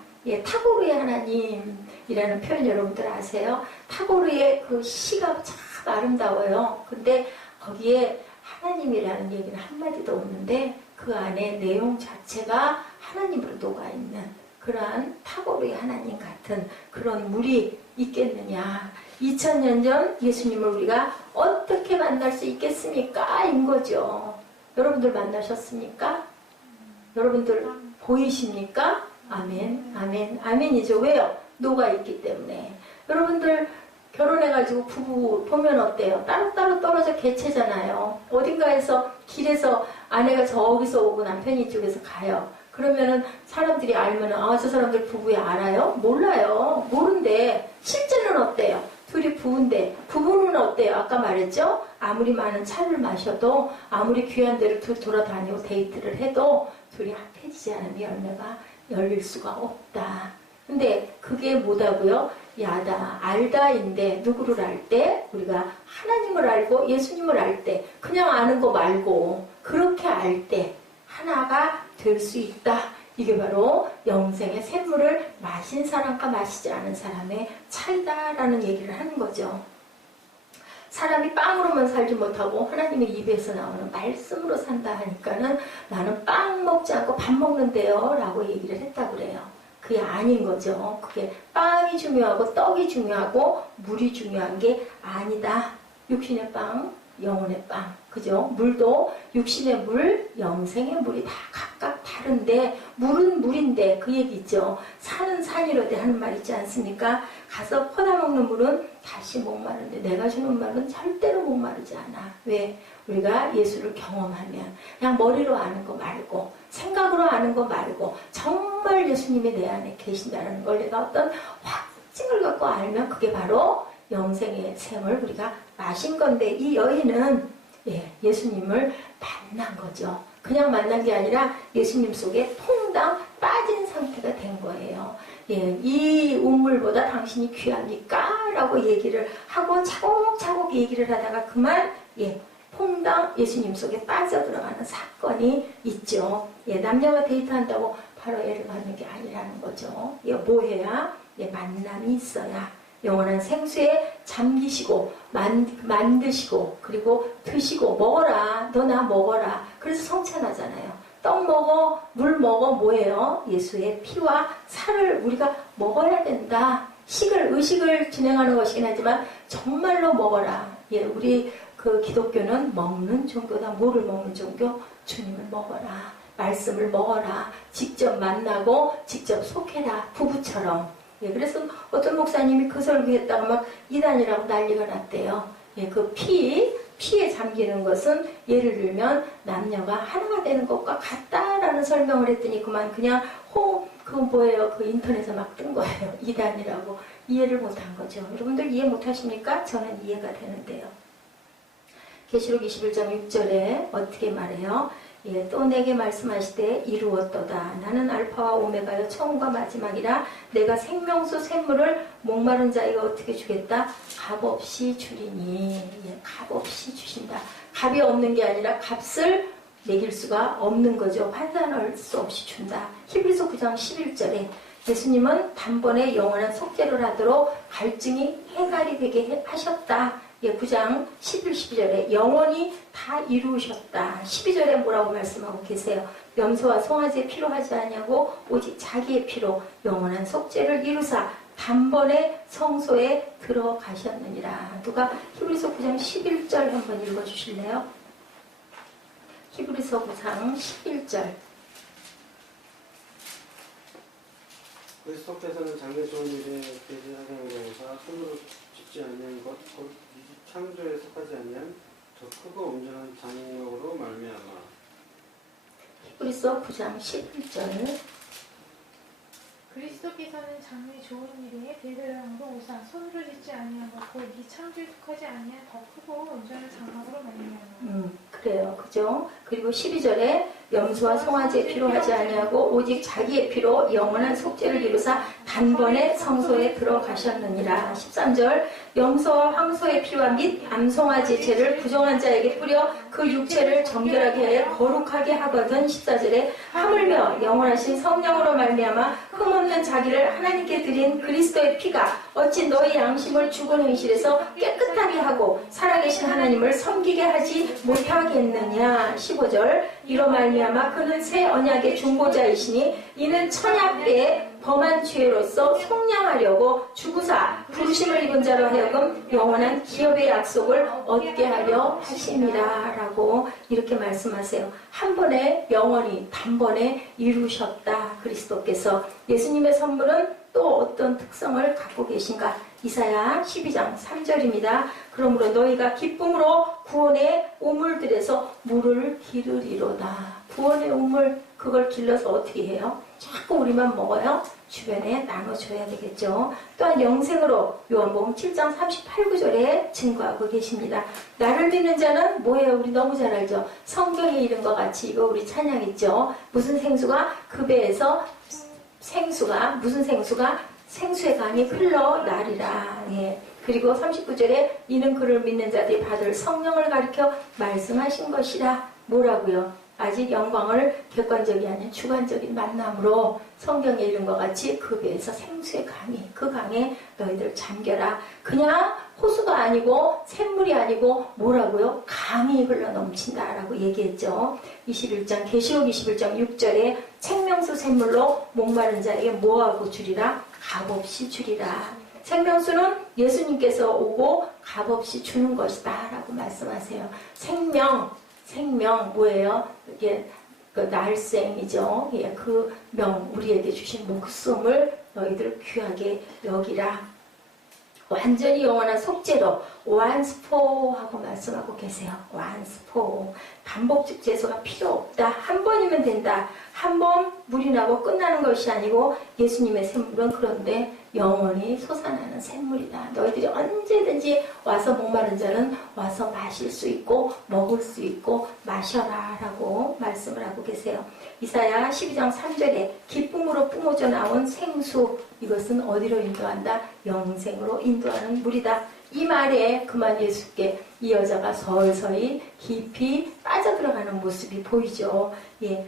타고르의 하나님이라는 표현 여러분들 아세요? 타고르의 그 시가 참 아름다워요. 근데 거기에 하나님이라는 얘기는 한마디도 없는데 그 안에 내용 자체가 하나님으로 녹아있는 그러한 타고르의 하나님 같은 그런 물이 있겠느냐. 2000년 전 예수님을 우리가 어떻게 만날 수 있겠습니까? 인 거죠. 여러분들 만나셨습니까? 여러분들 보이십니까? 아멘, 아멘, 아멘이죠. 왜요? 녹아있기 때문에. 여러분들 결혼해가지고 부부 보면 어때요? 따로따로 떨어져 개체잖아요. 어딘가에서 길에서 아내가 저기서 오고 남편이 이쪽에서 가요. 그러면은 사람들이 알면은 저 사람들 부부야 알아요? 몰라요. 모른데 실제는 어때요? 둘이 부부인데 부부는 어때요? 아까 말했죠? 아무리 많은 차를 마셔도 아무리 귀한 데를 돌아다니고 데이트를 해도 둘이 합해지지 않으면 열매가 열릴 수가 없다. 근데 그게 뭐다고요? 야다, 알다인데 누구를 알 때? 우리가 하나님을 알고 예수님을 알 때 그냥 아는 거 말고 그렇게 알 때 하나가 될 수 있다. 이게 바로 영생의 샘물을 마신 사람과 마시지 않은 사람의 차이다라는 얘기를 하는 거죠. 사람이 빵으로만 살지 못하고 하나님의 입에서 나오는 말씀으로 산다 하니까는 나는 빵 먹지 않고 밥 먹는데요 라고 얘기를 했다고 그래요. 그게 아닌 거죠. 그게 빵이 중요하고 떡이 중요하고 물이 중요한 게 아니다. 육신의 빵, 영혼의 빵. 그죠? 물도 육신의 물, 영생의 물이 다 각각 다른데 물은 물인데 그 얘기 있죠. 산은 산이로되 하는 말 있지 않습니까? 가서 퍼다 먹는 물은 다시 목마른데 내가 주는 말은 절대로 목마르지 않아. 왜? 우리가 예수를 경험하면 그냥 머리로 아는 거 말고 생각으로 아는 거 말고 정말 예수님이 내 안에 계신다는 걸 내가 어떤 확증을 갖고 알면 그게 바로 영생의 샘을 우리가 마신 건데 이 여인은 예수님을 만난 거죠. 그냥 만난 게 아니라 예수님 속에 퐁당 빠진 상태가 된 거예요. 이 우물보다 당신이 귀합니까? 라고 얘기를 하고 차곡차곡 얘기를 하다가 그만 퐁당 예수님 속에 빠져들어가는 사건이 있죠. 남녀가 데이트한다고 바로 애를 갖는 게 아니라는 거죠. 뭐 해야? 만남이 있어야 영원한 생수에 잠기시고 만드시고 그리고 드시고 먹어라. 너 나 먹어라. 그래서 성찬하잖아요. 떡 먹어, 물 먹어, 뭐예요? 예수의 피와 살을 우리가 먹어야 된다. 의식을 진행하는 것이긴 하지만 정말로 먹어라. 우리 그 기독교는 먹는 종교다. 뭐를 먹는 종교? 주님을 먹어라. 말씀을 먹어라. 직접 만나고 직접 속해라. 부부처럼. 그래서 어떤 목사님이 그 설교했다가 막 이단이라고 난리가 났대요. 그 피에 잠기는 것은 예를 들면 남녀가 하나가 되는 것과 같다라는 설명을 했더니 그냥 그거 뭐예요? 그 인터넷에 막 뜬 거예요. 이단이라고. 이해를 못한 거죠. 여러분들 이해 못하십니까? 저는 이해가 되는데요. 계시록 21장 6절에 어떻게 말해요? 또 내게 말씀하시되 이루었도다. 나는 알파와 오메가여 처음과 마지막이라. 내가 생명수 샘물을 목마른 자에게 어떻게 주겠다? 값없이 주리니. 값없이 주신다. 값이 없는 게 아니라 값을 매길 수가 없는 거죠. 환산할 수 없이 준다. 히브리서 9장 11절에 예수님은 단번에 영원한 속죄를 하도록 갈증이 해갈이 되게 하셨다. 9장 11, 12절에 영원히 다 이루셨다. 12절에 뭐라고 말씀하고 계세요? 염소와 송아지의 피로 하지 아니하고 오직 자기의 피로 영원한 속죄를 이루사 단번에 성소에 들어가셨느니라. 누가 히브리서 9장 11절 한번 읽어주실래요? 히브리서 9장 11절. 그리스도께서는 장래 좋은 일에 계시하시는 것과 손으로 짓지 아니한 것, 곧 창조에 속하지 아니한 더 크고 온전한 장막으로 말미암아. 히브리서 9장 11절. 그리스도께서는 장래 좋은 일에 대대장으로 오사 손으로 짓지 아니한 것, 곧 이 창조에 속하지 아니한 더 크고 온전한 장막으로 말미암아. 그래요. 그죠? 그리고 12절에 염소와 송아지의 피로 하지 아니하고 오직 자기의 피로 영원한 속죄를 이루사 단번에 성소에 들어가셨느니라. 13절 염소와 황소의 피와 및 암송아지의 죄를 부정한 자에게 뿌려 그 육체를 정결하게 하여 거룩하게 하거든. 14절에 하물며 영원하신 성령으로 말미암아 흠없는 자기를 하나님께 드린 그리스도의 피가 어찌 너희 양심을 죽은 행실에서 깨끗하게 하고 살아계신 하나님을 섬기게 하지 못하겠느냐. 15절 이로 말미암아 그는 새 언약의 중보자이시니 이는 천약 때에 범한 죄로서 속량하려고 죽으사 부르심을 입은 자로 하여금 영원한 기업의 약속을 얻게 하려 하심이라 라고 이렇게 말씀하세요. 한 번에 영원히 단번에 이루셨다. 그리스도께서. 예수님의 선물은 또 어떤 특성을 갖고 계신가? 이사야 12장 3절입니다. 그러므로 너희가 기쁨으로 구원의 우물들에서 물을 기르리로다. 구원의 우물, 그걸 길러서 어떻게 해요? 자꾸 우리만 먹어요? 주변에 나눠줘야 되겠죠. 또한 영생으로 요한복음 7장 38, 9절에 증거하고 계십니다. 나를 믿는 자는 뭐예요? 우리 너무 잘 알죠? 성경에 이른 것 같이 이거 우리 찬양 있죠? 무슨 생수가 그 배에서 무슨 생수가 생수의 강이 흘러나리라. 그리고 39절에 이는 그를 믿는 자들이 받을 성령을 가리켜 말씀하신 것이라. 뭐라고요? 아직 영광을 객관적이 아닌 주관적인 만남으로 성경에 이른 것 같이 그 배에서 생수의 강이, 그 강에 너희들 잠겨라. 그냥 호수가 아니고 샘물이 아니고 뭐라고요? 강이 흘러 넘친다라고 얘기했죠. 21장 계시록 21장 6절에 생명수 샘물로 목마른 자에게 뭐하고 주리라? 값없이 주리라. 생명수는 예수님께서 오고 값없이 주는 것이다 라고 말씀하세요. 생명 뭐예요? 이게 그 날생이죠. 예, 그 명 우리에게 주신 목숨을 너희들 귀하게 여기라. 완전히 영원한 속죄로 once for 하고 말씀하고 계세요. once for. 반복적 제소가 필요 없다. 한 번이면 된다. 한 번 물이 나고 끝나는 것이 아니고 예수님의 샘물은 그런데 영원히 솟아나는 샘물이다. 너희들이 언제든지 와서 목마른 자는 와서 마실 수 있고 먹을 수 있고 마셔라 라고 말씀을 하고 계세요. 이사야 12장 3절에 기쁨으로 뿜어져 나온 생수, 이것은 어디로 인도한다? 영생으로 인도하는 물이다. 이 말에 그만 예수께 이 여자가 서서히 깊이 빠져들어가는 모습이 보이죠. 예,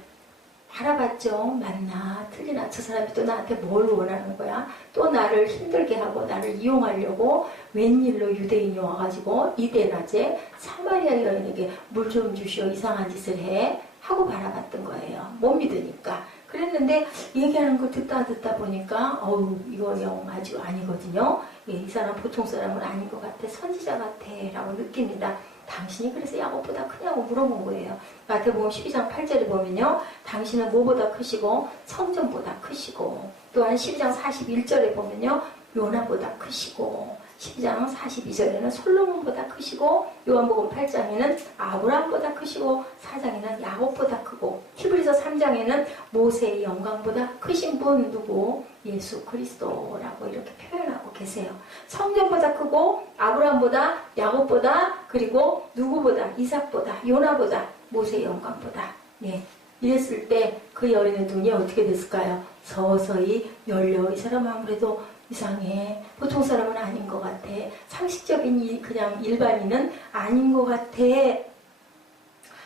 알아봤죠. 맞나 틀리나, 저 사람이 또 나한테 뭘 원하는 거야, 또 나를 힘들게 하고 나를 이용하려고 웬일로 유대인이 와가지고 이대 낮에 사마리아 여인에게 물 좀 주시오, 이상한 짓을 해 하고 바라봤던 거예요. 못 믿으니까. 그랬는데 얘기하는 거 듣다 보니까 이거 영 아주 아니거든요. 예, 이 사람 보통 사람은 아닌 것 같아, 선지자 같아 라고 느낍니다. 당신이 그래서 야곱보다 크냐고 물어본 거예요. 마태복음 12장 8절에 보면요, 당신은 뭐보다 크시고 성전보다 크시고, 또한 12장 41절에 보면요, 요나보다 크시고, 12장 42절에는 솔로몬보다 크시고, 요한복음 8장에는 아브라함보다 크시고, 4장에는 야곱보다 크고, 히브리서 3장에는 모세의 영광보다 크신 분 누구? 예수 그리스도라고 이렇게 표현하고 계세요. 성전보다 크고, 아브라함보다, 야곱보다, 그리고 누구보다? 이삭보다, 요나보다, 모세의 영광보다. 예. 이랬을 때 그 여인의 눈이 어떻게 됐을까요? 서서히 열려. 이 사람 아무래도 이상해. 보통 사람은 아닌 것 같아. 상식적인 그냥 일반인은 아닌 것 같아.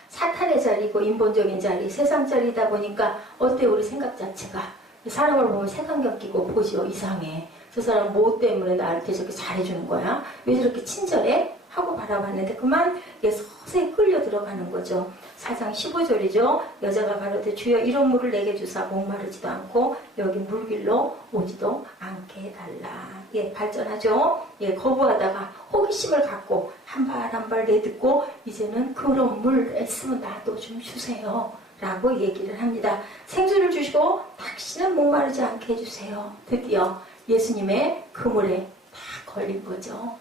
사탄의 자리고 인본적인 자리, 세상 자리다 보니까 어때 우리 생각 자체가. 사람을 보면 색안경 끼고 보죠. 이상해. 저 사람 뭐 때문에 나한테 저렇게 잘해주는 거야? 왜 저렇게 친절해? 하고 바라봤는데 그만 서서히 끌려 들어가는 거죠. 4장 15절이죠. 여자가 가로되 주여 이런 물을 내게 주사 목마르지도 않고 여기 물길로 오지도 않게 해달라. 예, 발전하죠. 예, 거부하다가 호기심을 갖고 한 발 한 발 내딛고 이제는 그런 물 있으면 나도 좀 주세요 라고 얘기를 합니다. 생수를 주시고 당신은 목마르지 않게 해주세요. 드디어 예수님의 그물에 다 걸린 거죠.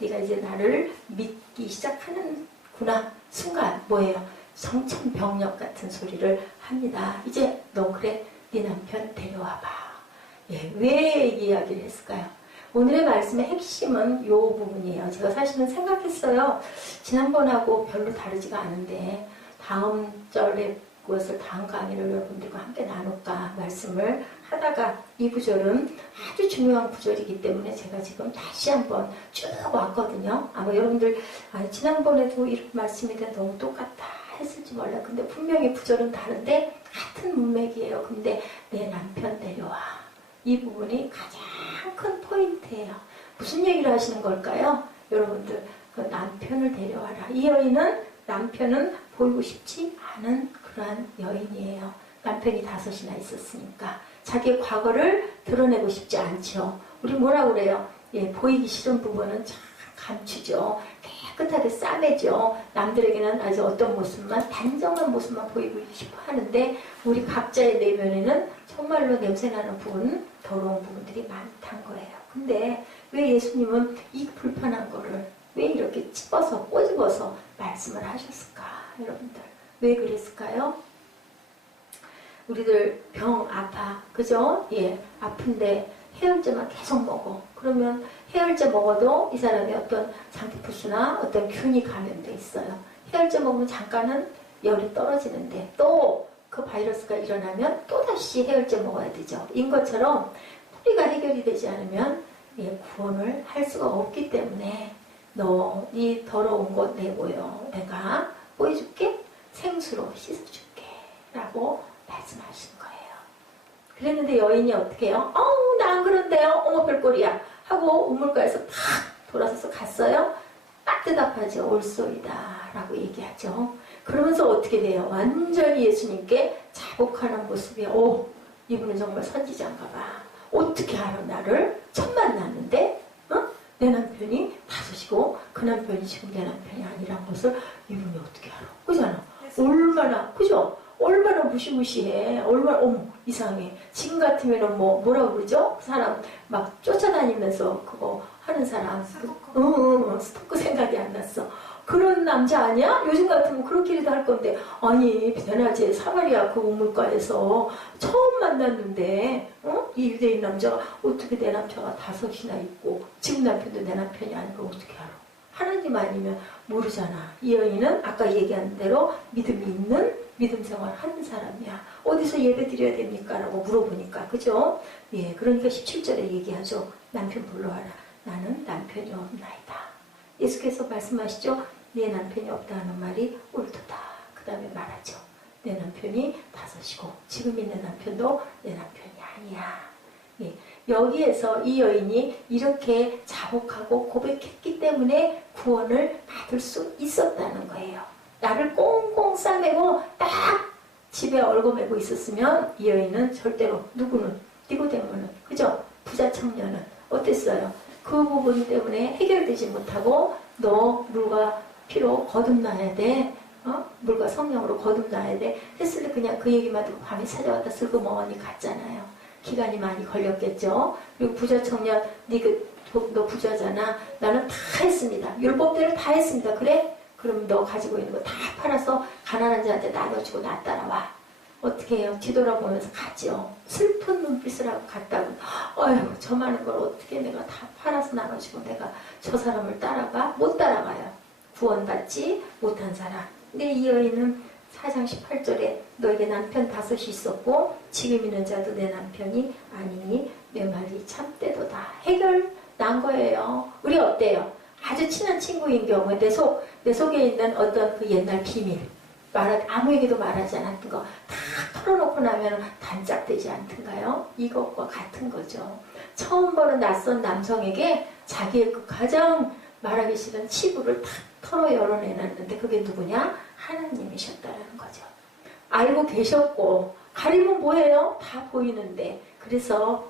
네가 이제 나를 믿기 시작하는구나 순간 뭐예요? 성천병력 같은 소리를 합니다. 이제 너 그래, 네 남편 데려와봐. 예, 왜 이 이야기를 했을까요? 오늘의 말씀의 핵심은 이 부분이에요. 제가 사실은 생각했어요. 지난번하고 별로 다르지가 않은데 다음 절에 그것을 다음 강의를 여러분들과 함께 나눌까 말씀을 하다가 이 구절은 아주 중요한 구절이기 때문에 제가 지금 다시 한번 쭉 왔거든요. 아마 여러분들 지난번에도 이런 말씀인데 너무 똑같다 했을지 몰라요. 근데 분명히 구절은 다른데 같은 문맥이에요. 근데 내 남편 데려와. 이 부분이 가장 큰 포인트예요. 무슨 얘기를 하시는 걸까요? 여러분들 그 남편을 데려와라. 이 여인은 남편은 보이고 싶지 않은 그러한 여인이에요. 남편이 5이나 있었으니까 자기의 과거를 드러내고 싶지 않죠. 우리 뭐라 그래요? 예, 보이기 싫은 부분은 참 감추죠. 깨끗하게 싸매죠. 남들에게는 아주 어떤 모습만, 단정한 모습만 보이고 싶어 하는데 우리 각자의 내면에는 정말로 냄새나는 부분, 더러운 부분들이 많다는 거예요. 근데 왜 예수님은 이 불편한 거를 왜 이렇게 찝어서 꼬집어서 말씀을 하셨을까? 여러분들 왜 그랬을까요? 우리들 병 아파, 그죠? 예, 아픈데 해열제만 계속 먹어. 그러면 해열제 먹어도 이 사람이 어떤 상티푸스나 어떤 균이 감염돼 있어요. 해열제 먹으면 잠깐은 열이 떨어지는데 또 그 바이러스가 일어나면 또다시 해열제 먹어야 되죠. 인 것처럼 뿌리가 해결이 되지 않으면 예, 구원을 할 수가 없기 때문에 너 이 더러운 것 내보여. 내가 보여줄게. 생수로 씻어줄게. 라고 말씀하신 거예요. 그랬는데 여인이 어떻게 해요? 나 안 그런데요. 어머 별꼴이야. 하고 우물가에서 팍 돌아서서 갔어요. 딱 대답하죠. 올소이다. 라고 얘기하죠. 그러면서 어떻게 돼요? 완전히 예수님께 자복하는 모습이 이분은 정말 선지자인가 봐. 어떻게 알아 나를? 처음 만났는데 어? 내 남편이 5이고 그 남편이 지금 내 남편이 아니란 것을 이분이 어떻게 알아? 그잖아. 얼마나 그죠? 얼마나 무시무시해. 얼마나 어머 이상해. 지금 같으면은 뭐라고 그러죠? 사람 막 쫓아다니면서 그거 하는 사람. 스토커 생각이 안 났어. 그런 남자 아니야? 요즘 같으면 그렇게라도 할 건데 아니 베나제 사마리아 그 우물가에서 처음 만났는데 이 유대인 남자가 어떻게 내 남자가 5이나 있고 지금 남편도 내 남편이 아니고 어떻게 알아? 하나님 아니면 모르잖아. 이 여인은 아까 얘기한 대로 믿음이 있는 믿음 생활 하는 사람이야. 어디서 예배 드려야 됩니까? 라고 물어보니까 그죠? 예, 그러니까 17절에 얘기하죠. 남편 불러와라. 나는 남편이 없나이다. 예수께서 말씀하시죠. 내 남편이 없다 하는 말이 옳도다. 그 다음에 말하죠. 내 남편이 5이고 지금 있는 남편도 내 남편이 아니야. 예, 여기에서 이 여인이 이렇게 자복하고 고백했기 때문에 구원을 받을 수 있었다는 거예요. 나를 꽁꽁 싸매고 딱 집에 얽어매고 있었으면 이 여인은 절대로 누구는 니고데모는 그죠? 부자 청년은 어땠어요? 그 부분 때문에 해결되지 못하고 너 물과 피로 거듭나야 돼. 물과 성령으로 거듭나야 돼. 했을 때 그냥 그 얘기만 듣고 밤에 찾아왔다 슬그머니 갔잖아요. 기간이 많이 걸렸겠죠. 그리고 부자 청년 너 부자잖아. 나는 다 했습니다. 율법대로 다 했습니다. 그래? 그럼 너 가지고 있는 거 다 팔아서 가난한 자한테 나눠주고 나 따라와. 어떻게 해요? 뒤돌아보면서 가죠. 슬픈 눈빛을 하고 갔다고. 어휴 저 많은 걸 어떻게 내가 다 팔아서 나눠주고 내가 저 사람을 따라가? 못 따라가요. 구원받지 못한 사람. 근데 이 여인은 4장 18절에 너에게 남편 5이 있었고 지금 있는 자도 내 남편이 아니니 내 말이 참되도다. 해결 난 거예요. 우리 어때요? 아주 친한 친구인 경우에 내 속에 있는 어떤 그 옛날 비밀 아무에게도 말하지 않았던 거 다 털어놓고 나면 단짝되지 않던가요? 이것과 같은 거죠. 처음 보는 낯선 남성에게 자기의 그 가장 말하기 싫은 치부를 탁 털어 열어내놨는데 그게 누구냐? 하나님이셨다라는 거죠. 알고 계셨고 가리면 뭐예요? 다 보이는데 그래서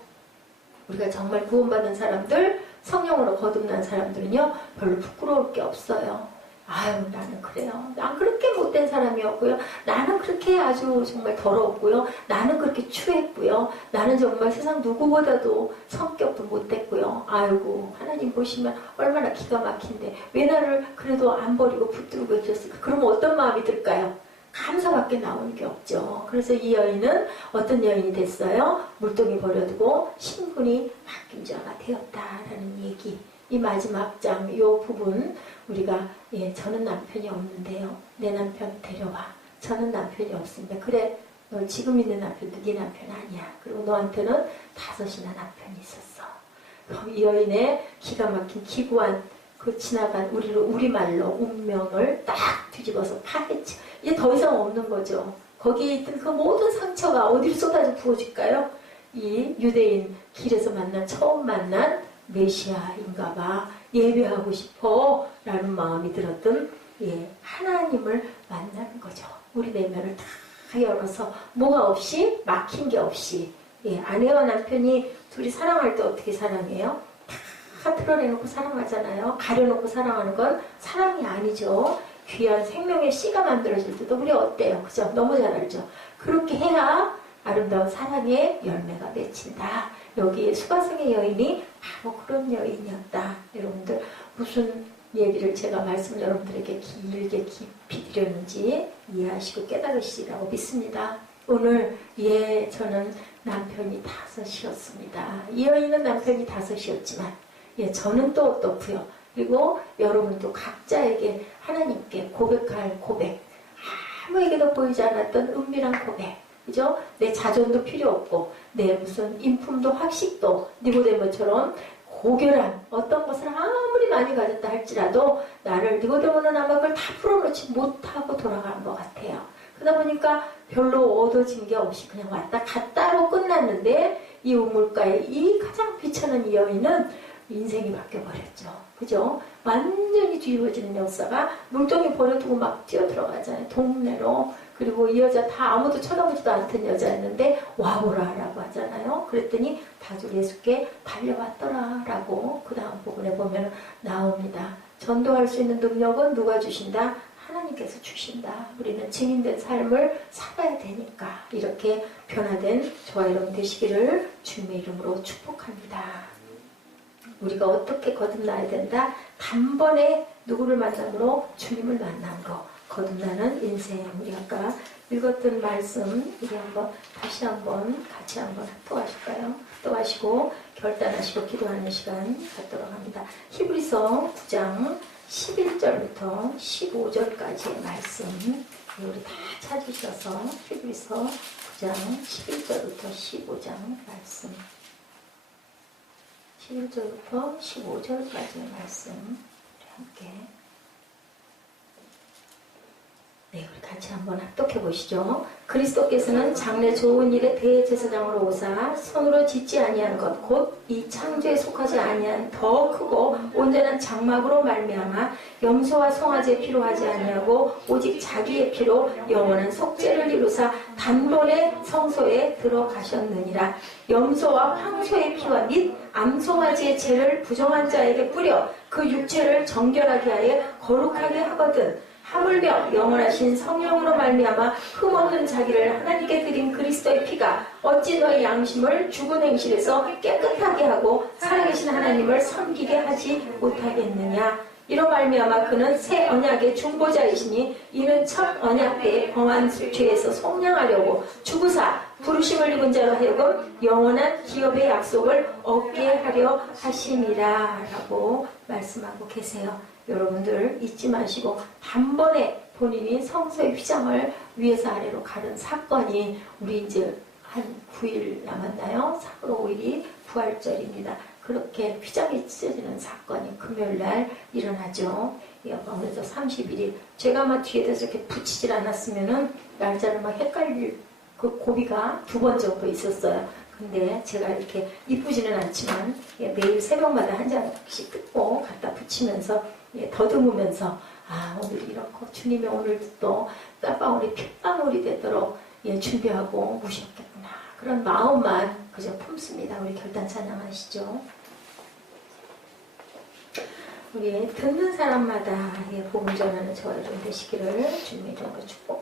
우리가 정말 구원받은 사람들 성령으로 거듭난 사람들은요 별로 부끄러울 게 없어요. 아유 나는 그래요. 난 그렇게 못된 사람이었고요. 나는 그렇게 아주 정말 더러웠고요. 나는 그렇게 추했고요. 나는 정말 세상 누구보다도 성격도 못됐고요. 아이고 하나님 보시면 얼마나 기가 막힌데 왜 나를 그래도 안 버리고 붙들고 계셨을까. 그러면 어떤 마음이 들까요? 감사밖에 나오는 게 없죠. 그래서 이 여인은 어떤 여인이 됐어요? 물동이 버려두고 신분이 바뀐 자가 되었다라는 얘기. 이 마지막 장, 이 부분 우리가 저는 남편이 없는데요. 내 남편 데려와. 저는 남편이 없습니다. 그래, 너 지금 있는 남편도 네 남편 아니야. 그리고 너한테는 5이나 남편이 있었어. 이 여인의 기가 막힌 기구한 그 지나간 우리말로 운명을 딱 뒤집어서 파헤쳐. 이제 더 이상 없는 거죠. 거기에 있던 그 모든 상처가 어디로 쏟아져 부어질까요? 이 유대인 길에서 처음 만난 메시아인가 봐. 예배하고 싶어 라는 마음이 들었던 하나님을 만나는 거죠. 우리 내면을 다 열어서 뭐가 없이 막힌 게 없이 아내와 남편이 둘이 사랑할 때 어떻게 사랑해요? 다 드러내놓고 사랑하잖아요. 가려놓고 사랑하는 건 사랑이 아니죠. 귀한 생명의 씨가 만들어질 때도 우리 어때요? 그죠? 너무 잘 알죠? 그렇게 해야 아름다운 사랑의 열매가 맺힌다. 여기 수가성의 여인이 바로 그런 여인이었다. 여러분들 무슨 얘기를 제가 말씀을 여러분들에게 길게 깊이 드렸는지 이해하시고 깨달으시리라고 믿습니다. 오늘 저는 남편이 5이었습니다. 이 여인은 남편이 5이었지만 저는 또 어떻고요. 그리고 여러분도 각자에게 하나님께 고백할 고백, 아무에게도 보이지 않았던 은밀한 고백, 그죠? 내 자존도 필요 없고 내 무슨 인품도 학식도 니고데모처럼 고결한 어떤 것을 아무리 많이 가졌다 할지라도 나를 니고데모는 아마 그걸 다 풀어놓지 못하고 돌아가는 것 같아요. 그러다 보니까 별로 얻어진 게 없이 그냥 왔다 갔다로 끝났는데 이 우물가에 이 가장 귀찮은 이 여인은 인생이 바뀌어버렸죠. 그죠? 완전히 뒤집어지는 역사가 물동이 버려두고 막 뛰어들어가잖아요. 동네로. 그리고 이 여자 다 아무도 쳐다보지도 않던 여자였는데 와보라 라고 하잖아요. 그랬더니 다들 예수께 달려왔더라 라고 그 다음 부분에 보면 나옵니다. 전도할 수 있는 능력은 누가 주신다? 하나님께서 주신다. 우리는 증인된 삶을 살아야 되니까 이렇게 변화된 저와 여러분 되시기를 주님의 이름으로 축복합니다. 우리가 어떻게 거듭나야 된다? 단번에 누구를 만남으로 주님을 만난 거. 거듭나는 인생. 우리 아까 읽었던 말씀 우리 다시 한번 같이 한번 합독하실까요? 합독하시고 결단하시고 기도하는 시간 갖도록 합니다. 히브리서 9장 11절부터 15절까지의 말씀 우리 다 찾으셔서 히브리서 9장 11절부터 15장 말씀 11절부터 15절까지의 말씀 우리 함께 네, 우리 같이 한번 합독해 보시죠. 그리스도께서는 장래 좋은 일의 대제사장으로 오사 손으로 짓지 아니한 것 곧 이 창조에 속하지 아니한 더 크고 온전한 장막으로 말미암아 염소와 송아지의 피로 하지 아니하고 오직 자기의 피로 영원한 속죄를 이루사 단번에 성소에 들어가셨느니라. 염소와 황소의 피와 및 암송아지의 죄를 부정한 자에게 뿌려 그 육체를 정결하게 하여 거룩하게 하거든. 하물며 영원하신 성령으로 말미암아 흠없는 자기를 하나님께 드린 그리스도의 피가 어찌 너의 양심을 죽은 행실에서 깨끗하게 하고 살아계신 하나님을 섬기게 하지 못하겠느냐. 이로 말미암아 그는 새 언약의 중보자이시니 이는 첫 언약 때에 범한 죄에서 속량하려고 죽으사 부르심을 입은 자로 하여금 영원한 기업의 약속을 얻게 하려 하심이라 라고 말씀하고 계세요. 여러분들 잊지 마시고 단번에 본인이 성소의 휘장을 위에서 아래로 가른 사건이 우리 이제 한 9일 남았나요? 4월 5일이 부활절입니다. 그렇게 휘장이 찢어지는 사건이 금요일날 일어나죠. 아무래도 31일. 제가 막 뒤에다 이렇게 붙이질 않았으면은 날짜를 막 헷갈릴 그 고비가 2번 정도 있었어요. 근데 제가 이렇게 이쁘지는 않지만 매일 새벽마다 한 장씩 뜯고 갖다 붙이면서 더듬으면서 오늘 이렇고 주님의 오늘도 또 땀방울이 핏방울이 되도록 준비하고 오셨겠구나. 그런 마음만 그저 품습니다. 우리 결단 찬양하시죠. 우리 듣는 사람마다 복음 전하는 저와 여러분 되시기를 주님의 이름으로 축복.